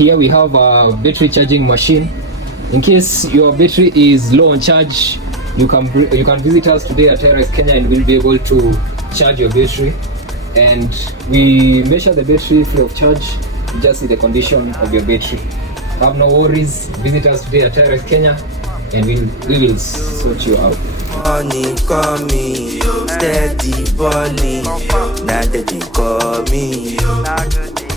Here we have a battery charging machine. In case your battery is low on charge, you can visit us today at TYRX Kenya and we'll be able to charge your battery. And we measure the battery free of charge, just see the condition of your battery. Have no worries, visit us today at TYRX Kenya and we will sort you out. Money coming, steady balling, now that they call me.